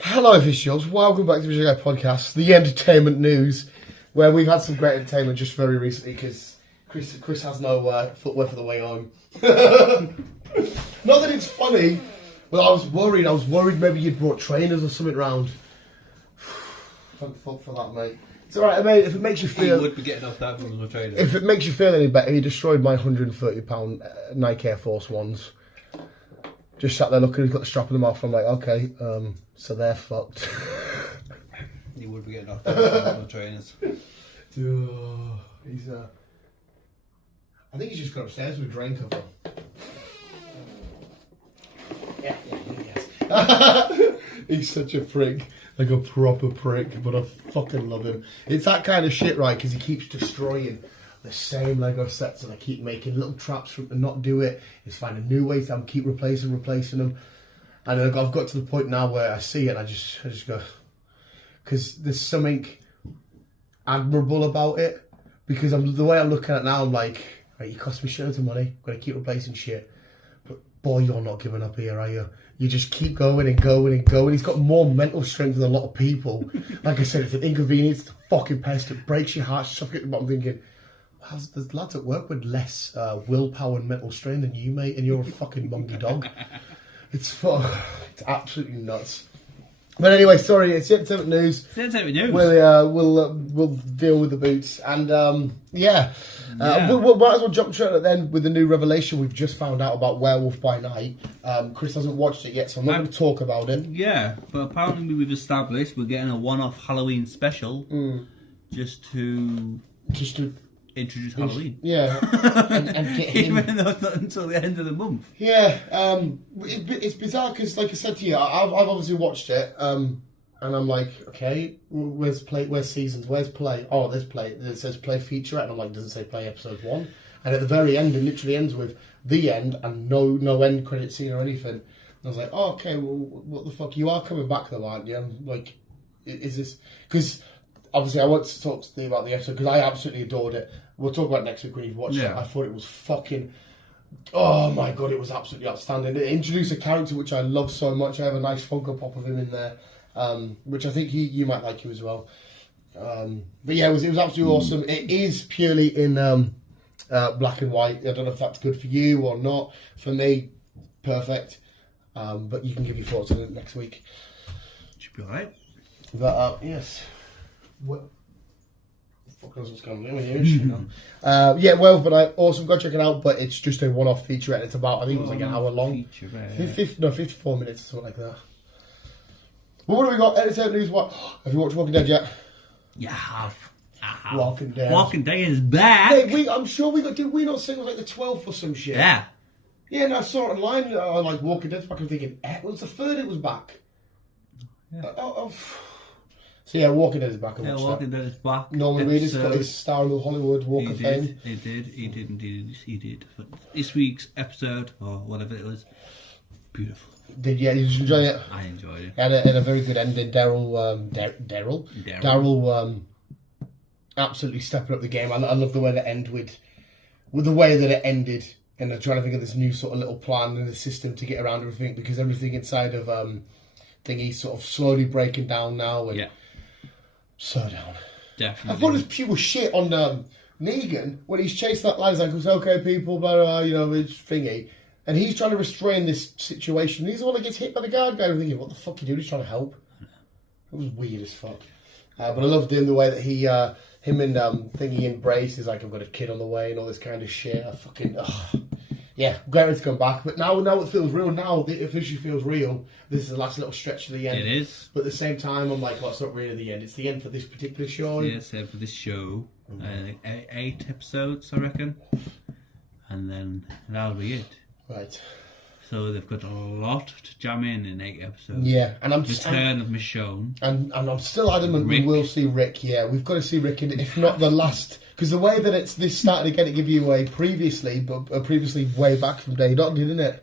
Hello officials, welcome back to the Visual Guy Podcast, the entertainment news, where we've had some great entertainment just very recently because Chris has no footwear for the way home. Not that it's funny, but I was worried maybe you'd brought trainers or something round. Thank fuck for that, mate. It's alright, mate, if it makes you feel... You would be getting off that from my trainers. If it makes you feel any better, he destroyed my £130 Nike Air Force Ones. Just sat there looking, he's got the strap in the mouth, I'm like, okay, so they're fucked. You would be getting off that from my trainers. He's I think he's just got upstairs with a drain cover. Yeah, yes. He's such a prick. Like a proper prick, but I fucking love him. It's that kind of shit, right? Because he keeps destroying the same Lego sets and I keep making little traps for him to not do it. He's finding new ways to keep replacing them. And I've got to the point now where I see it and I just go... Because there's something admirable about it. Because the way I'm looking at it now, I'm like, right, you cost me shit of money. I'm going to keep replacing shit. But boy, you're not giving up here, are you? You just keep going and going and going. He's got more mental strength than a lot of people. Like I said, it's an inconvenience, it's a fucking pest. It breaks your heart, suffocates the bottom, thinking, wow, there's lads at work with less willpower and mental strain than you, mate, and you're a fucking monkey dog. It's absolutely nuts. But anyway, sorry, it's entertainment news. It's entertainment news. We'll deal with the boots, and we'll might as well jump straight at then with the new revelation we've just found out about Werewolf by Night. Chris hasn't watched it yet, so I'm not going to talk about it. Yeah, but apparently we've established we're getting a one-off Halloween special just to introduce Halloween. Yeah, and get him. Even though it's not until the end of the month. Yeah, it's bizarre because, like I said to you, I've obviously watched it, and I'm like, okay, where's seasons, where's play? Oh, there's play. It says play featurette, and I'm like, it doesn't say play episode 1. And at the very end, it literally ends with the end and no end credit scene or anything. And I was like, oh, okay, well, what the fuck? You are coming back though, aren't you? I'm like, is this because? Obviously, I want to talk to you about the episode because I absolutely adored it. We'll talk about it next week when you've watched it. I thought it was fucking... Oh my god, it was absolutely outstanding. It introduced a character which I love so much. I have a nice Funko Pop of him in there, which I think you might like you as well. But yeah, it was absolutely awesome. It is purely in black and white. I don't know if that's good for you or not. For me, perfect. But you can give your thoughts on it next week. Should be alright. But yes... What the fuck knows what's going on here? Yeah, well, but I awesome. Go check it out. But it's just a one-off featurette. It's about, I think it was like an hour long. 54 minutes or something like that. Well, what have we got? Entertainment news. What have you watched Walking Dead yet? Yeah, I have. Walking Dead. Walking Dead is back. Hey, I'm sure we got. Did we not say it was like the 12th or some shit? Yeah. Yeah, and I saw it online. Like Walking Dead's back. I'm thinking, it was the 3rd. It was back. Yeah. So yeah, Walking Dead is back. Yeah, Walking Dead is back. Norman Reedus got his star in the Hollywood Walk of Fame. He did. But this week's episode, or whatever it was, beautiful. Did you enjoy it? I enjoyed it. And a very good ending. Daryl absolutely stepping up the game. I love the way that end with the way that it ended. And they're trying to think of this new sort of little plan and a system to get around everything because everything inside of Thingy's sort of slowly breaking down now. And so down. Definitely. I thought it was pure shit on Negan when he's chasing that line. He's like, it's okay, people, blah, blah, it's thingy. And he's trying to restrain this situation. He's the one that gets hit by the guard guy. I'm thinking, what the fuck are you doing? He's trying to help. It was weird as fuck. But I loved him the way that him and Thingy embrace. He's like, I've got a kid on the way and all this kind of shit. I fucking, yeah, glad to come back. But now it feels real. Now it officially feels real. This is the last little stretch to the end. It is. But at the same time, I'm like, well, it's not really the end. It's the end for this particular show. It's the end for this show. 8 episodes, I reckon. And then that'll be it. Right. So they've got a lot to jam in 8 episodes. Yeah, and I'm Return of Michonne. And I'm still adamant Rick. we will see Rick. Yeah, we've got to see Rick, and if not the last, because the way that this started again to give you away previously, but previously way back from Day Dot, didn't it?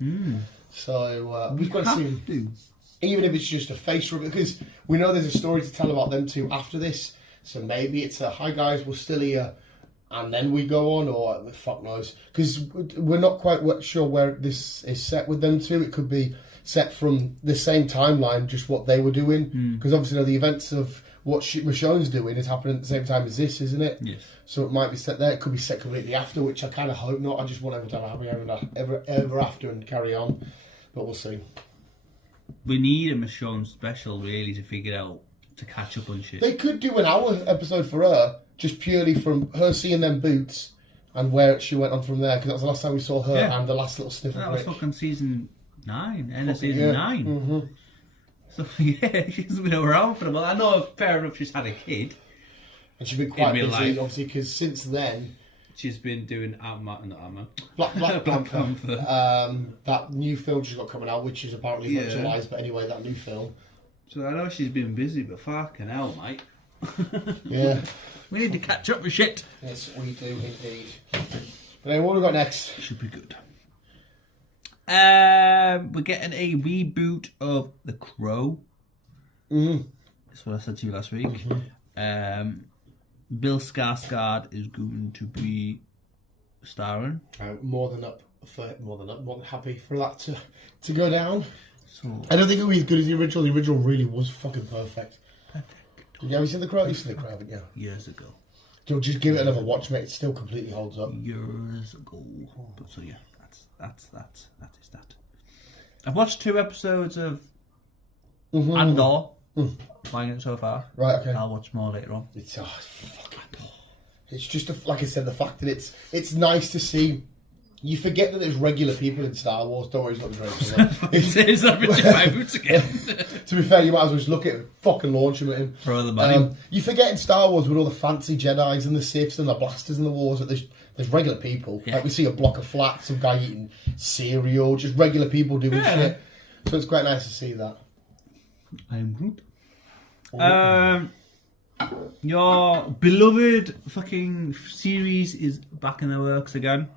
So we've got to see him, even if it's just a face rub, because we know there's a story to tell about them two after this. So maybe it's hi guys, we're still here. and then we go on, or the fuck knows? Because we're not quite sure where this is set with them two. It could be set from the same timeline, just what they were doing. Because obviously, the events of what Michonne's doing is happening at the same time as this, isn't it? Yes. So it might be set there. It could be set completely after, which I kind of hope not. I just want everyone to have a happy ever after and carry on. But we'll see. We need a Michonne special, really, to figure out, to catch up on shit. They could do an hour episode for her, just purely from her seeing them boots and where she went on from there, because that was the last time we saw her and the last little sniff of That was Rick. fucking season 9, end of season 9. Mm-hmm. So, yeah, she's been around for a while. I know, fair enough, she's had a kid. And she's been quite busy, life. obviously, because since then... She's been doing Black Panther. Panther. That new film she's got coming out, which is apparently not July's, but anyway, that new film. So I know she's been busy, but fucking hell, mate. Yeah. We need to catch up with shit. Yes, we do indeed. But anyway, what have we got next? Should be good. We're getting a reboot of The Crow. That's what I said to you last week. Bill Skarsgard is going to be starring. More than happy for that to go down. So I don't think it'll be as good as the original. The original really was fucking perfect. Yeah, have you seen The Crow? You've seen The Crow, haven't you? Years ago. Don't just give it another watch, mate. It still completely holds up. Years ago. But so yeah, that is that. I've watched 2 episodes of Andor. Playing it so far. Right, okay. I'll watch more later on. It's it's just like I said, the fact that it's nice to see. You forget that there's regular people in Star Wars. Don't worry, it's not the It's not Richard my boots again. To be fair, you might as well just look at it, fucking launch him at him. Throw the money. You forget in Star Wars with all the fancy Jedis and the Siths and the blasters and the wars that there's regular people. Yeah. Like we see a block of flats, some guy eating cereal, just regular people doing shit. So it's quite nice to see that. I am Groot. Your beloved fucking series is back in the works again.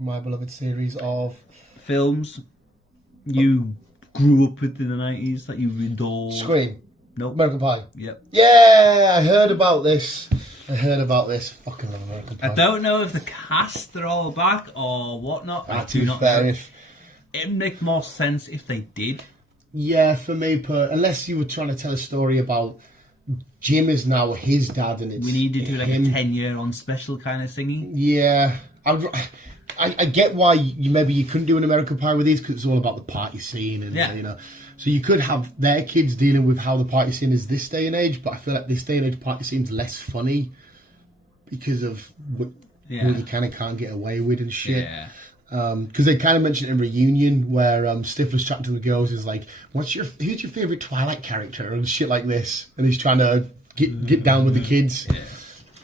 My beloved series of films you grew up with in the 90s that you adore. Scream. Nope. American Pie. Yep. Yeah, I heard about this. Fucking love American Pie. I don't know if the cast are all back or whatnot. I do not know. It'd make more sense if they did. Yeah, for me, unless you were trying to tell a story about Jim is now his dad, and it's we need to do like him. a 10-year on special kind of thingy. Yeah, I get why you couldn't do an American Pie with these because it's all about the party scene, and so you could have their kids dealing with how the party scene is this day and age, but I feel like this day and age party scene's less funny because of what you kind of can't get away with and shit. Yeah. Because they kind of mentioned in Reunion where Stifler's chatting to the girls is like, who's your favourite Twilight character and shit like this, and he's trying to get down with the kids.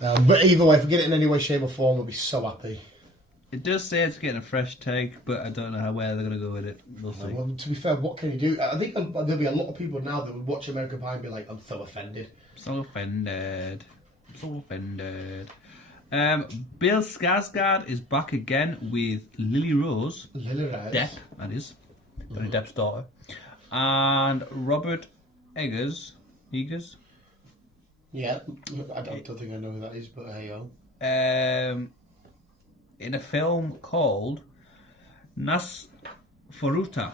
Yeah. But either way, if we get it in any way, shape or form, we'll be so happy. It does say it's getting a fresh take, but I don't know where they're going to go with it. We'll see. Well, to be fair, what can you do? I think there'll be a lot of people now that would watch American Pie and be like, I'm so offended. So offended. Bill Skarsgård is back again with Lily Rose. Depp, that is. Johnny Depp's daughter. And Robert Eggers. Yeah, I don't think I know who that is, but hey yo. In a film called Nosferatu.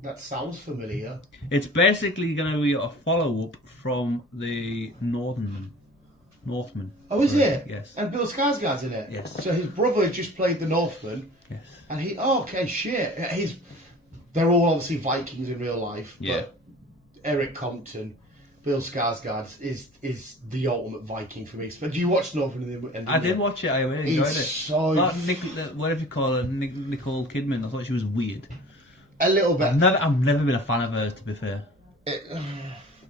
That sounds familiar. It's basically going to be a follow-up from the Northman. Oh, is it? Yes. And Bill Skarsgård's in it? Yes. So his brother just played the Northman. Yes. And they're all obviously Vikings in real life. Yeah. But Eric Compton, Bill Skarsgård is the ultimate Viking for me. But do you watch Northman? I did watch it. I really enjoyed it. So whatever you call her, Nicole Kidman. I thought she was weird. A little bit. I've never been a fan of hers, to be fair.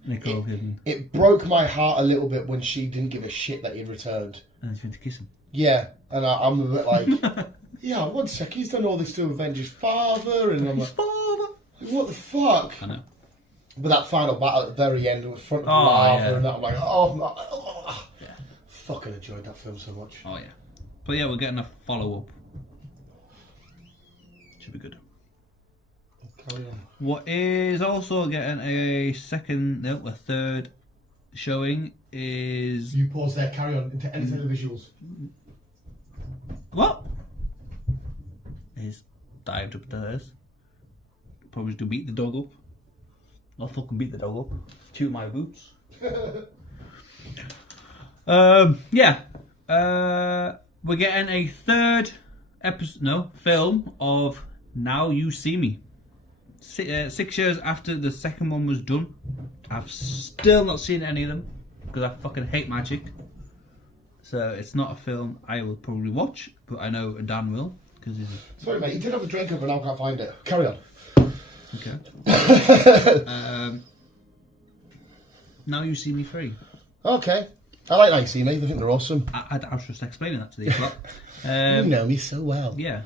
Nicole Kidman. It broke my heart a little bit when she didn't give a shit that he'd returned. And she went to kiss him. Yeah, and I'm a bit like, yeah, 1 sec, he's done all this to avenge his father, and I'm like, father. What the fuck? I know. But that final battle at the very end in front of the lava, and that, I'm like, fucking enjoyed that film so much. Oh yeah. But yeah, we're getting a follow-up. Should be good. Carry on. What is also getting a third showing is... You pause there, carry on, into any televisuals. What? He's dived upstairs. Probably to beat the dog up. Not fucking beat the dog up. Shoot my boots. Yeah. We're getting a third film of Now You See Me. 6 years after the second one was done. I've still not seen any of them because I fucking hate magic. So it's not a film I will probably watch, but I know Dan will. Sorry mate, you did have a drink of it, now I can't find it. Carry on. Okay. Now You See Me 3. Okay. I like Now You See Me, I think they're awesome. I was just explaining that to the lot. You know me so well. Yeah.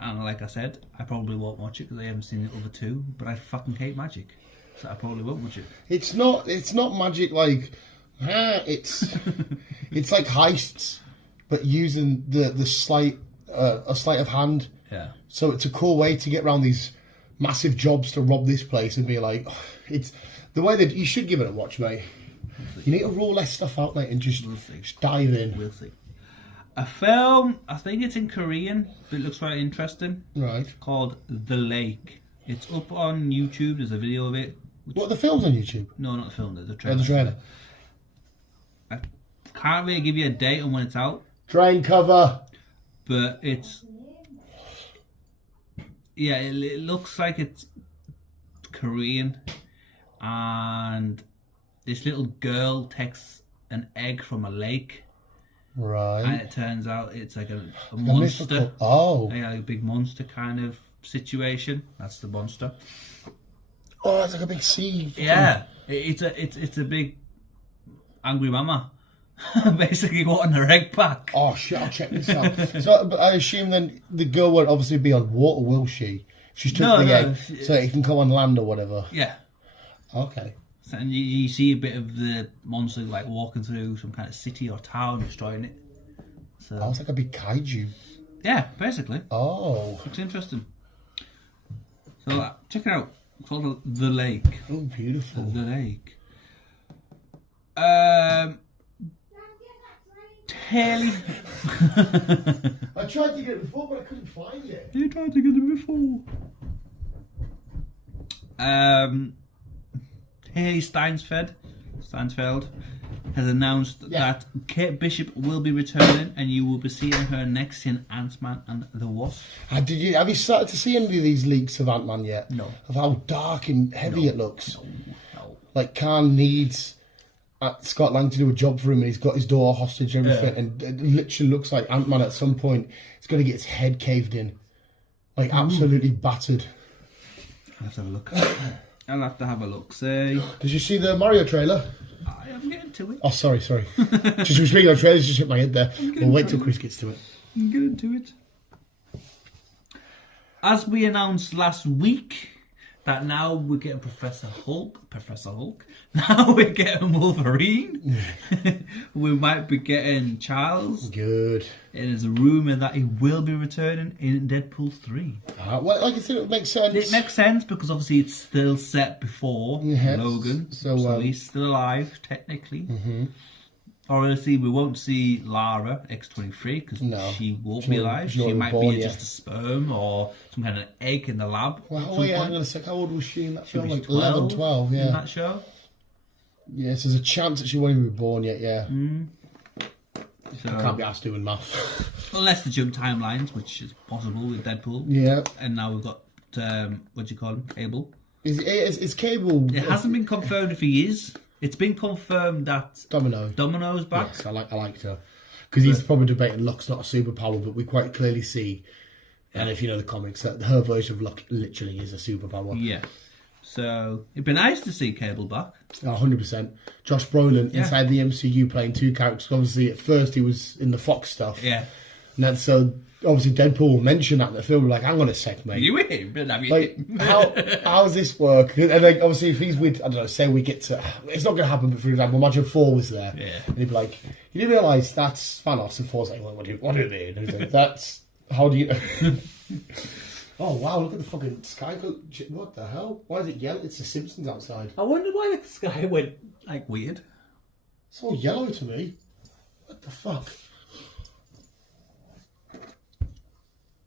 And like I said, I probably won't watch it because I haven't seen the other two, but I fucking hate magic. So I probably won't watch it. It's not magic like... it's like heists, but using the sleight of hand. Yeah. So it's a cool way to get around these massive jobs to rob this place and be like, it's the way that you should give it a watch, mate. You need to roll less stuff out, mate, and just dive in. We'll see. A film, I think it's in Korean, but it looks quite interesting. Right. Called The Lake. It's up on YouTube. There's a video of it. What, the film's on YouTube? No, not the film. The Oh, trailer. the trailer. I can't really give you a date on when it's out. Drain cover. But it's... Yeah, it looks like it's Korean. And this little girl takes an egg from a lake. Right. And it turns out it's like a monster. Oh. Yeah, like a big monster kind of situation. That's the monster. Oh, it's like a big sea. Yeah. It's a big angry mama. Basically wanting her egg back. Oh shit, I'll check this out. So, but I assume then the girl won't obviously be on water, will she? She's took the egg, so it can come on land or whatever. Yeah. Okay. So, and you see a bit of the monster like walking through some kind of city or town, destroying it. So Oh, it's like a big kaiju. yeah, basically. Oh. Looks interesting. So check it out. It's called The Lake. Oh, beautiful. The Lake. Haley. I tried to get it before, but I couldn't find it. You tried to get it before. Haley Steinsfeld has announced that Kate Bishop will be returning, and you will be seeing her next in Ant-Man and the Wasp. Have you started to see any of these leaks of Ant-Man yet? No. Of how dark and heavy it looks. No. Like Khan needs Scott Lang to do a job for him, and he's got his daughter hostage and everything, and it literally looks like Ant-Man at some point is going to get his head caved in. Like absolutely battered. I'll have to have a look. I'll have to have a look. Say, Did you see the Mario trailer? I am getting to it. Oh, sorry. Just speaking of trailers, just hit my head there. We'll wait till Chris gets to it. I'm getting to it. As we announced last week, that now we're getting Professor Hulk. Now we're getting Wolverine. We might be getting Charles. Good. It is a rumour that he will be returning in Deadpool 3. Well, like I said, it makes sense. It makes sense because obviously it's still set before Logan. So he's still alive, technically. Mm-hmm. Obviously, we won't see Lara X-23 because she won't be alive. She might be just a sperm or some kind of egg in the lab. Well, wait, hang on a sec. How old was she in that film? Like 12, 11, 12, yeah. In that show? Yes, there's a chance that she won't even be born yet, yeah. So, I can't be asked doing math. Unless the jump timelines, which is possible with Deadpool. Yeah. And now we've got, what do you call him? Cable. Is Cable... It hasn't been confirmed if he is. It's been confirmed that Domino's back. Yes, I liked her. Because he's probably debating luck's not a superpower, but we quite clearly see, and if you know the comics, that her version of luck literally is a superpower. Yeah. So it'd be nice to see Cable back. 100%. Josh Brolin inside the MCU playing two characters. Obviously, at first he was in the Fox stuff. Yeah. And then so obviously Deadpool will mention that in the film. Like, hang on a sec, mate. You him? Like, how does this work? And like, obviously, if he's with, I don't know, say we get to, it's not going to happen. But for example, imagine Thor was there, and he'd be like, "You do realise that's Thanos?" And Thor's like, "Well, what do you mean?" And he's like, "That's how do you?" Oh wow, look at the fucking sky. What the hell? Why is it yellow? It's the Simpsons outside. I wonder why the sky went like weird. It's all yellow to me. What the fuck?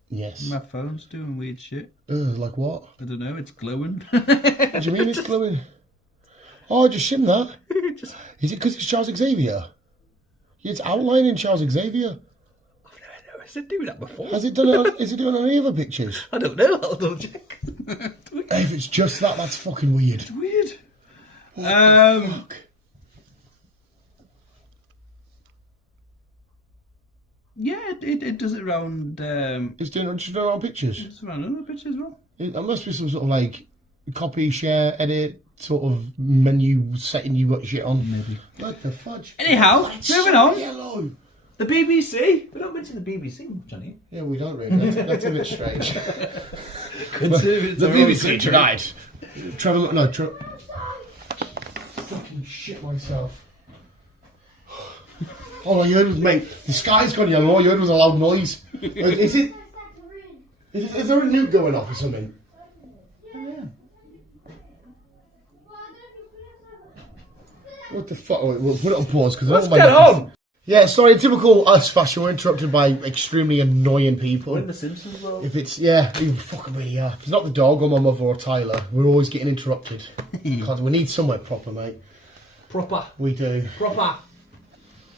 Yes. My phone's doing weird shit. Like what? I don't know, it's glowing. What do you mean it's glowing? Oh, just shim that. Is it because it's Charles Xavier? Yeah, it's outlining Charles Xavier. Has it doing that before? Has it done it? Is it doing any other pictures? I don't know, I'll double check. If it's just that, that's fucking weird. It's weird. What the fuck? Yeah, it does it around... It's doing just around pictures. It's around other pictures as well. There must be some sort of like copy, share, edit sort of menu setting you got shit on. Maybe. What the fudge? Anyhow, It's moving so on. Yellow. The BBC. We don't mention the BBC much, Johnny. Yeah, we don't really. That's a bit strange. The BBC tonight. Trevor, no, fucking shit myself. All I heard was, mate, the sky's gone yellow. All I heard was a loud noise. Is there a nuke going off or something? Yeah. What the fuck? We'll put it on pause because What's going on? Yeah, sorry, in typical us fashion, we're interrupted by extremely annoying people. We're in the Simpsons world. If it's, yeah, we fucking really are. If it's not the dog or my mother or Tyler, we're always getting interrupted. Because we need somewhere proper, mate. Proper. We do. Proper.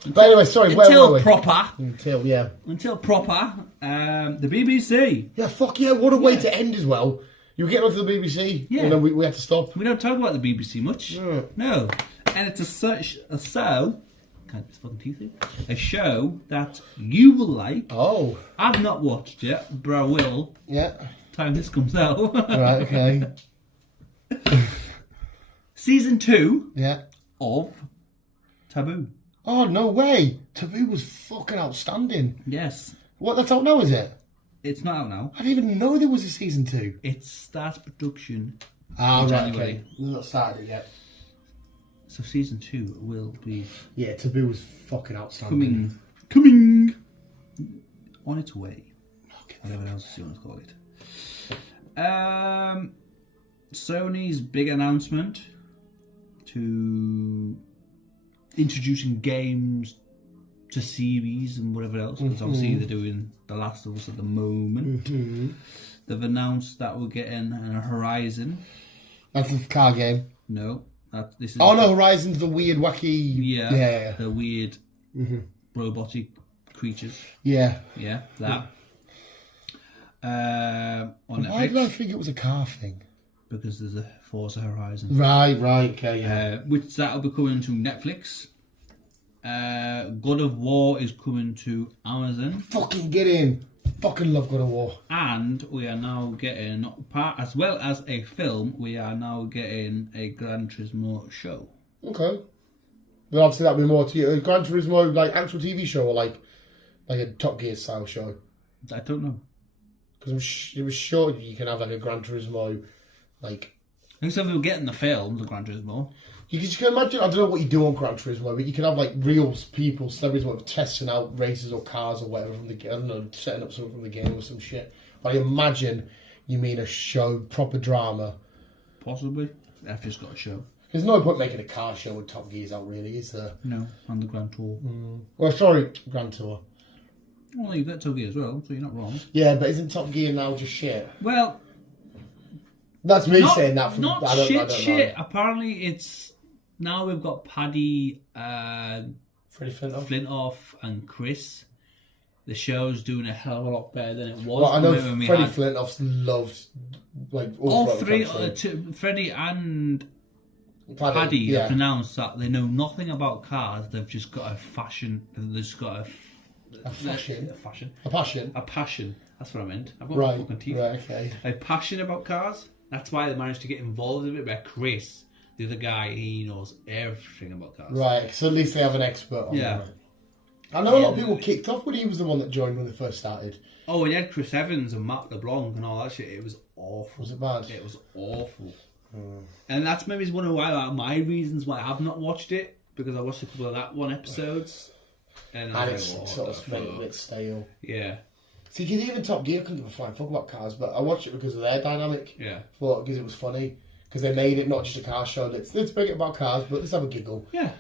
But anyway, sorry, where were we? Proper. Until, yeah. Until proper. The BBC. Yeah, fuck yeah, what a way to end as well. You were getting onto the BBC, Yeah. and then we had to stop. We don't talk about the BBC much. Yeah. No. And it's a show. Can't it's fucking teethy. A show that you will like. Oh. I've not watched it, but I will. Yeah. Time this comes out. Right, okay. Season 2 Yeah. of Taboo. Oh, no way. Taboo was fucking outstanding. Yes. What, that's out now, is it? It's not out now. I didn't even know there was a season 2. It starts production Ah, in right, January. okay. Not started it yet. So season 2 will be Yeah, Taboo was fucking outstanding. coming on its way. Whatever else you want to call it. Sony's big announcement to introducing games to series and whatever else, because obviously they're doing The Last of Us at the moment. They've announced that we're getting a Horizon. That's the car game. No, this is. Oh no, Horizon's the weird, wacky. Yeah. The weird robotic creatures. Yeah. Yeah, that. On Netflix. Why did I think it was a car thing? Because there's a Forza Horizon. Right, okay, yeah. Which that'll be coming to Netflix. God of War is coming to Amazon. Fucking get in. Fucking love God of War. And we are now getting, as well as a film, we are now getting a Gran Turismo show. Okay. But obviously that'll be more to you. Gran Turismo, like actual TV show or like a Top Gear style show? I don't know. Because it was sure you can have like a Gran Turismo, like... I think some people getting the film, the Gran Turismo. You can imagine, I don't know what you do on Gran Turismo, but you can have like real people, celebrities, whatever, testing out races or cars or whatever from the game. I don't know, setting up something from the game or some shit. But I imagine you mean a show, proper drama. Possibly. I've just got a show. There's no point making a car show with Top Gear's out, really, is there? No, on the Grand Tour. Well, sorry, Grand Tour. Well, you've got Top Gear as well, so you're not wrong. Yeah, but isn't Top Gear now just shit? Well, that's me saying that. From Not I don't shit. know. Apparently, it's now we've got Paddy, Freddie Flintoff. Flintoff, and Chris. The show's doing a hell of a lot better than it was. Well, I know when we Freddie had Flintoff's loved, like all throughout the three. country. Freddie and Paddy have announced that they know nothing about cars. They've just got a fashion. They've just got A fashion? a passion. A passion. That's what I meant. I've got Right, fucking teeth. right, okay. A passion about cars. That's why they managed to get involved in it. Where Chris, the other guy, he knows everything about cars. Right, so at least they have an expert on Yeah. it. I know a lot of people kicked off when he was the one that joined when they first started. Oh, and you had Chris Evans and Matt LeBlanc and all that shit. It was awful. Was it bad? It was awful. And that's maybe one of my reasons why I've not watched it, because I watched a couple of that one episodes. And And it's sort of made it a bit stale. Yeah. See, because even Top Gear couldn't give a flying fuck about cars, but I watched it because of their dynamic. Yeah. Because it was funny. Because they made it not just a car show. Let's make it about cars, but let's have a giggle. Yeah.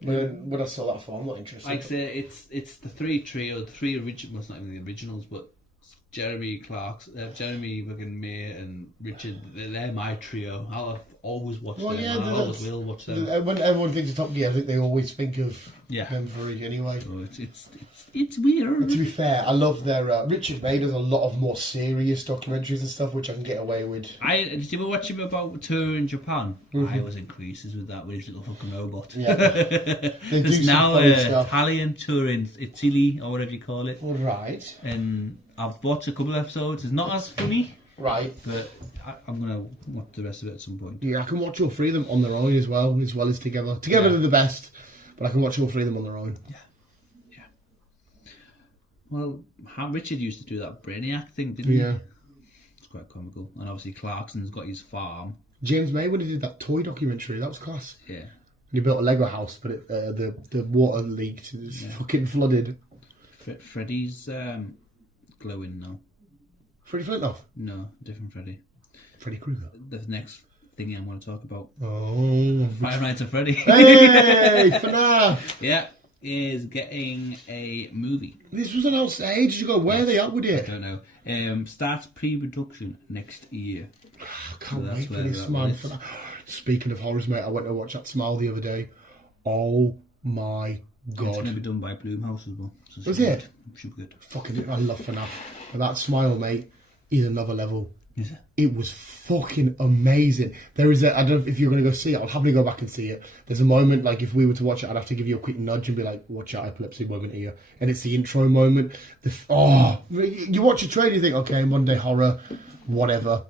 When I saw that for, I'm not interested. Like I say, it's the three trio, the three original. Well, it's not even the originals, but Jeremy fucking May and Richard. They're my trio. I'll always watch them. I always will watch them. When everyone thinks of Top Gear, I think they always think of them three anyway. So it's weird. But to be fair, I love their Richard May does a lot of more serious documentaries and stuff, which I can get away with. Did you ever watch him about a tour in Japan? I was in creases with that with his little fucking robot. Yeah. There's now an Italian tour in Italy or whatever you call it. Right. And I've watched a couple of episodes. It's not as funny. Right. But I'm going to watch the rest of it at some point. Yeah, I can watch all three of them on their own as well as together. Together they're the best, but I can watch all three of them on their own. Yeah. Well, Richard used to do that Brainiac thing, didn't he? Yeah. It's quite comical. And obviously Clarkson's got his farm. James May, when he did that toy documentary, that was class. Yeah. And he built a Lego house, but the water leaked. It was fucking flooded. Freddy's glowing now. Freddie Flintoff? No, different Freddy. Freddy Krueger. The next thing I'm going to talk about. Oh. Five Nights at Freddy. Hey, FNAF. Yeah, is getting a movie. This was announced ages ago. Where are they at with it? I don't know. Starts pre-production next year. I can't wait for this, man. Speaking of horrors, mate, I went to watch that Smile the other day. Oh my god. It's going to be done by Blumhouse as well. So Was it? Super good. Fucking, I love FNAF. But that Smile, mate, is another level. Is it? It was fucking amazing. There is I don't know if you're going to go see it. I'll happily go back and see it. There's a moment, like, if we were to watch it, I'd have to give you a quick nudge and be like, watch out, epilepsy moment here. And it's the intro moment. You watch a trailer, you think, okay, Monday horror, whatever.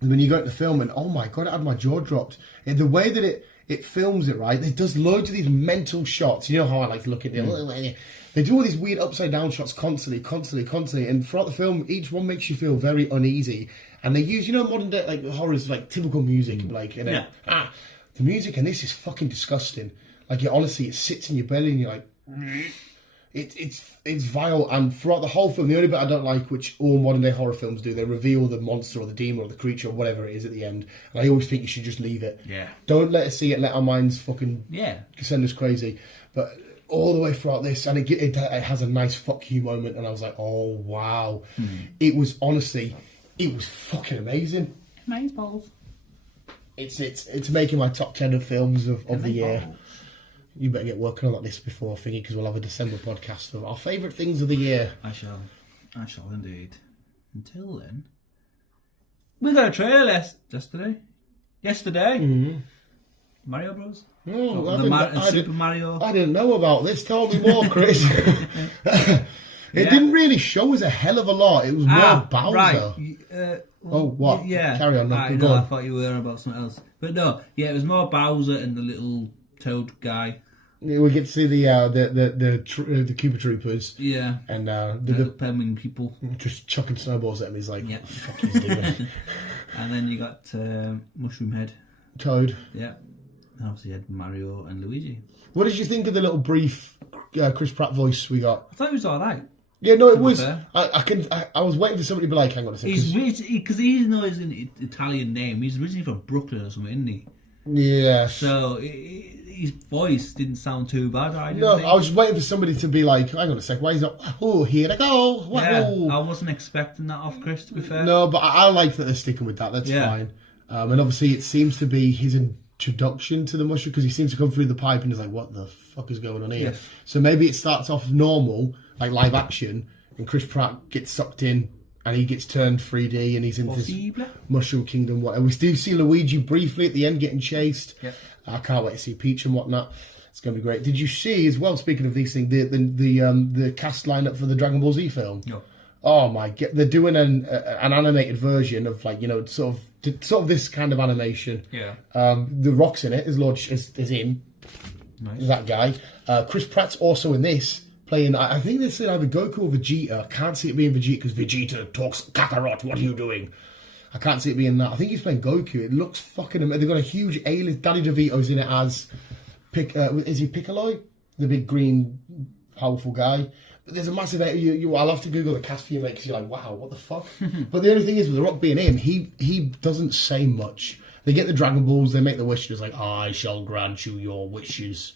And when you go to the film and, oh my god, I had my jaw dropped. And the way that it films it, right, it does loads of these mental shots. You know how I like to look at it. They do all these weird upside down shots constantly. And throughout the film, each one makes you feel very uneasy. And they use, modern day, like, horrors, like, typical music. Like, the music in this is fucking disgusting. Like, honestly, it sits in your belly and you're like, it's vile. And throughout the whole film, the only bit I don't like, which all modern day horror films do, they reveal the monster or the demon or the creature or whatever it is at the end. And I always think you should just leave it. Yeah. Don't let us see it, let our minds fucking send us crazy. But all the way throughout this, and it has a nice fuck you moment, and I was like, oh wow. It was honestly, it was fucking amazing. Nice balls. It's making my top 10 of films of the year. You better get working on that list before thingy, because we'll have a December podcast of our favourite things of the year. I shall indeed. Until then, we got a trailer yesterday. Mario Bros. Super Mario. I didn't know about this. Tell me more, Chris. It didn't really show us a hell of a lot. It was more Bowser. Right. What? Yeah. Carry on. I thought you were about something else. But no, it was more Bowser and the little toad guy. Yeah, we get to see the Koopa Troopers. Yeah. And the penguin people. Just chucking snowballs at him. He's like, what the fuck he's doing? And then you got Mushroom Head. Toad. Yeah. And obviously you had Mario and Luigi. What did you think of the little brief Chris Pratt voice we got? I thought it was alright. Yeah, no, it was. I was waiting for somebody to be like, hang on a second. Because he knows an Italian name. He's originally from Brooklyn or something, isn't he? Yeah. So his voice didn't sound too bad. I was waiting for somebody to be like, hang on a sec, why he's not, oh, here I go. Yeah, I wasn't expecting that off Chris, to be fair. No, but I like that they're sticking with that. That's fine. And obviously it seems to be his introduction to the mushroom, because he seems to come through the pipe and is like, what the fuck is going on here? Yes. So maybe it starts off normal, like live action, and Chris Pratt gets sucked in and he gets turned 3D and he's in this Mushroom Kingdom. Whatever. We do see Luigi briefly at the end getting chased. Yep. I can't wait to see Peach and whatnot. It's going to be great. Did you see as well, speaking of these things, the cast lineup for the Dragon Ball Z film? No. Oh my god, they're doing an animated version of, like, sort of this kind of animation. Yeah. The Rock's in it, is in. Nice. That guy. Chris Pratt's also in this, playing, I think this is either Goku or Vegeta. I can't see it being Vegeta because Vegeta talks Kakarot. What are you doing? I can't see it being that. I think he's playing Goku. It looks fucking amazing. They've got a huge A-list. Danny DeVito's in it as is he Piccolo? The big green powerful guy. But there's a massive... I'll have to Google the cast for you, mate, because you're like, wow, what the fuck? But the only thing is, with The Rock being him, he doesn't say much. They get the Dragon Balls, they make the wishes, like, I shall grant you your wishes.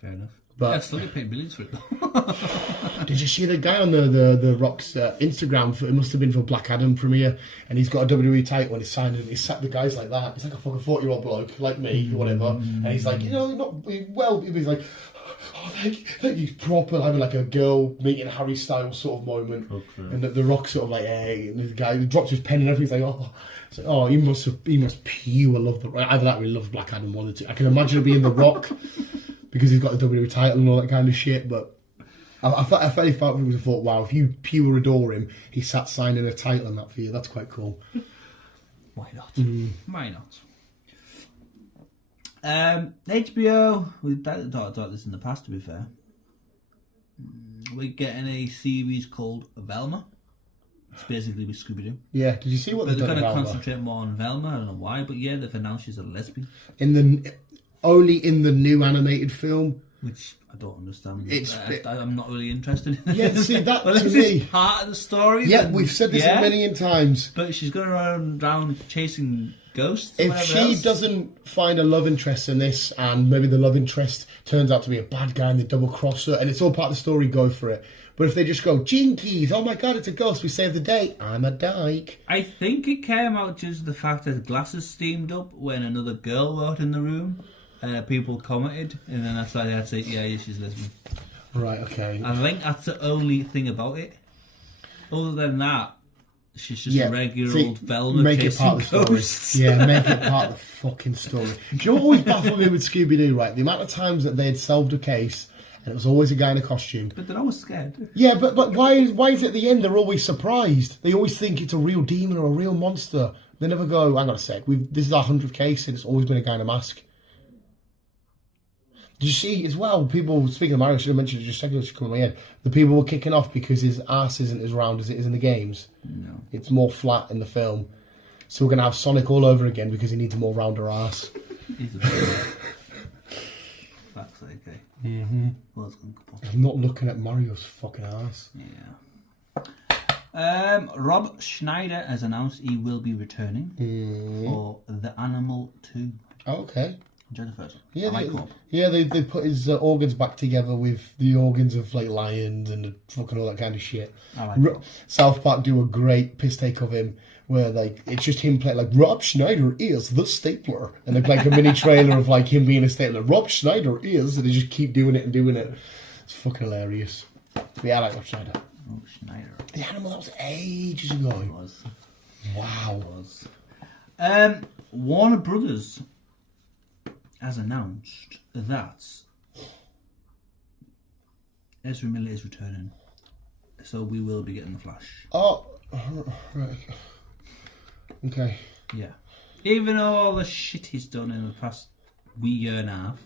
Fair enough. But I still get paid millions for it, though. Did you see the guy on the Rock's Instagram? It must have been for Black Adam premiere, and he's got a WWE title and he's signed it. He's sat the guy's like that. He's like a fucking 40-year-old bloke, like me, or whatever. And he's like, you know, not well. He's like, oh, thank you. He's proper having like a girl meeting Harry Styles sort of moment. Okay. And the Rock sort of like, hey, and the guy drops his pen and everything. He's like, oh. Like, oh, he must pure love the either that or he loves Black Adam, one of the two. I can imagine it being the Rock because he's got the WWE title and all that kind of shit, but. I fairly thought, wow, if you pure adore him, he sat signing a title and that for you. That's quite cool. Why not? Why not? HBO, we've talked about this in the past, to be fair. We're getting a series called Velma. It's basically with Scooby-Doo. Yeah, did you see what they've done? They're going to concentrate more on Velma. I don't know why, but yeah, they've announced she's a lesbian. Only in the new animated film. Which I don't understand. I'm not really interested in. Yeah, see that well, to me. Part of the story. Yeah, we've said this a million times. But she's going around chasing ghosts. If she doesn't find a love interest in this, and maybe the love interest turns out to be a bad guy and they double cross her, and it's all part of the story, go for it. But if they just go, Jinkies, oh my god, it's a ghost, we saved the day, I'm a dyke. I think it came out just the fact that glasses steamed up when another girl walked in the room. People commented, and then that's why they had to say, yeah, she's lesbian. Right, okay. I think that's the only thing about it. Other than that, she's just a regular old Velma make it part of the story. Yeah, make it part of the fucking story. Do you know what always baffled me with Scooby-Doo, right? The amount of times that they had solved a case, and it was always a guy in a costume. But they're always scared. Yeah, but why is it at the end they're always surprised? They always think it's a real demon or a real monster. They never go, hang on a sec, this is our 100th case, and it's always been a guy in a mask. Did you see as well, people, speaking of Mario, I should have mentioned it just a second ago, come in my head, the people were kicking off because his ass isn't as round as it is in the games. No. It's more flat in the film. So we're going to have Sonic all over again because he needs a more rounder ass. He's a bit That's okay. Mm-hmm. Well, I'm not looking at Mario's fucking ass. Yeah. Rob Schneider has announced he will be returning for The Animal 2. Oh, okay. Enjoy the first one. Yeah, they put his organs back together with the organs of like lions and fucking all that kind of shit. South Park do a great piss take of him where like it's just him playing like Rob Schneider is the stapler, and they like a mini trailer of like him being a stapler. Rob Schneider is, and they just keep doing it and doing it. It's fucking hilarious. But yeah, I like Rob Schneider. Rob Schneider. The Animal, that was ages ago. It was. Wow. It was. Warner Brothers has announced that Ezra Miller is returning, so we will be getting the Flash. Oh, right. Okay. Yeah. Even though all the shit he's done in the past year and a half,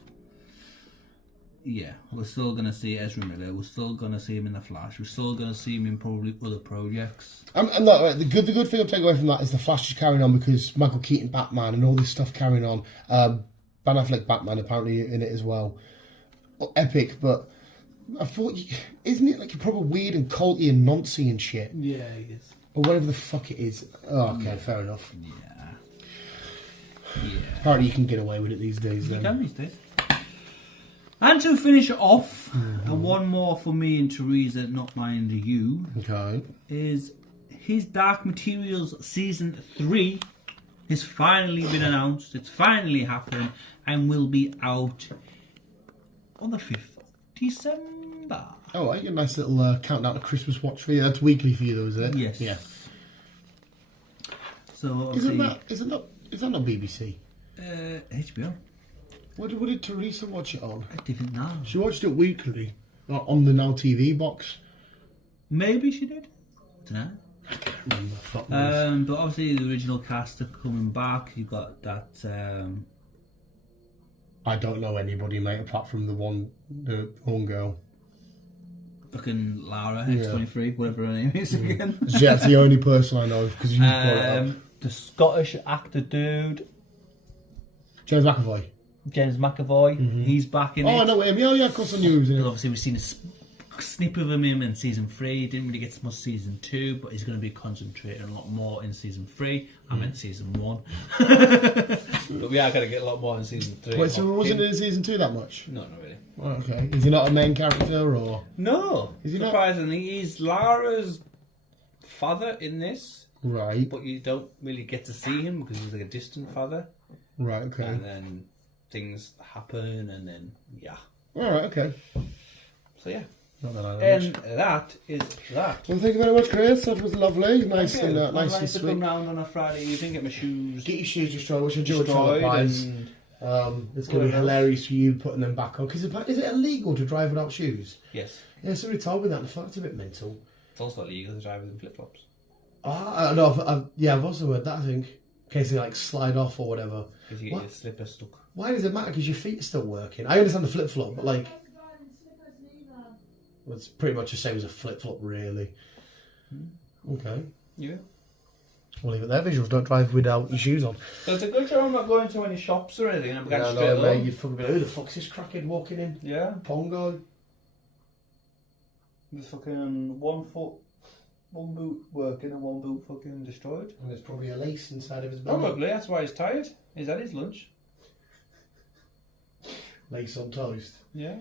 yeah, we're still going to see Ezra Miller. We're still going to see him in the Flash. We're still going to see him in probably other projects. And look, right, the good thing I'm taking away from that is the Flash is carrying on because Michael Keaton Batman and all this stuff carrying on. Ben Affleck Batman apparently in it as well. Epic, but I thought, isn't it like a proper weird and culty and noncy and shit? Yeah, it is. Or whatever the fuck it is. Oh, okay, fair enough. Yeah. Apparently you can get away with it these days then. You can these days. And to finish it off, and one more for me and Teresa, not mind you, okay, is his Dark Materials Season 3 has finally been announced. It's finally happened and will be out on the 5th of December. Oh, right, a nice little countdown to Christmas watch for you. That's weekly for you though, is it? Yes. Yeah. So is that not BBC? HBO. What did Teresa watch it on? I didn't know. She watched it weekly on the Now TV box. Maybe she did. I don't know. I can't remember. But obviously the original cast are coming back. You've got that. I don't know anybody, mate, apart from the one girl. Fucking Lara X23, whatever her name is again. Yeah, that's the only person I know because you brought it up. The Scottish actor dude, James McAvoy. He's back in it. Oh, I know him. Yeah, of course I knew he was in it. Obviously, we've seen snip of him in season 3. Didn't really get much season 2, but he's going to be concentrating a lot more in season 3. I meant season 1. But we are going to get a lot more in season 3. Wait, so wasn't it in season 2 that much? No, not really. Oh, okay. Is he not a main character or? No. Is he not? Surprisingly, he's Lara's father in this, Right. but you don't really get to see him because he's like a distant father. Right. Okay. And then things happen, and then yeah. All right. Okay. So yeah. Not that I know And much. that is that. Well, thank you very much, Chris. That was lovely. Nice Okay, and I'd nice like and to sweet. come round on a Friday evening, get my shoes Get your shoes destroyed, which are George destroyed, pies. and It's going to be hilarious for you putting them back on. Because is it illegal to drive without shoes? yes, Yeah, somebody told me that. I thought it's a bit mental. it's also illegal to drive with flip flops. Ah, no, I've also heard that. I think in case they like slide off or whatever. Because you get What? your slipper stuck. Why does it matter? Because your feet are still working. I understand the flip flop, but like, well, it's pretty much the same as a flip flop, really. Okay, Yeah. we'll leave it there. Visuals, don't drive without your shoes on. So it's a good show. I'm not going to any shops or anything. I'm going Yeah, straight no, mate, home. you'd fucking be like, who the fuck's this crackhead walking in? Yeah. Pongo. There's fucking 1 foot, 1 boot working and 1 boot fucking destroyed. And there's probably a lace inside of his belly. Probably, that's why he's tired. He's had his lunch. Lace on toast. Yeah.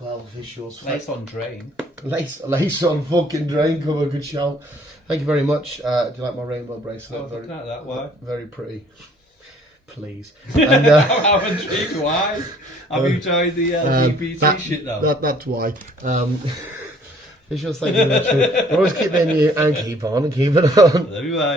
Well, visuals. Lace on drain. Lace on fucking drain cover, good shout. Thank you very much. Do you like my rainbow bracelet? I was looking at that, why? Very pretty. Please. And, I'm intrigued, why? Have you tried the LGBT shit though? That's why. Visuals, thank you very much. Always keep being you and keep on and keep it on. Love you, bye.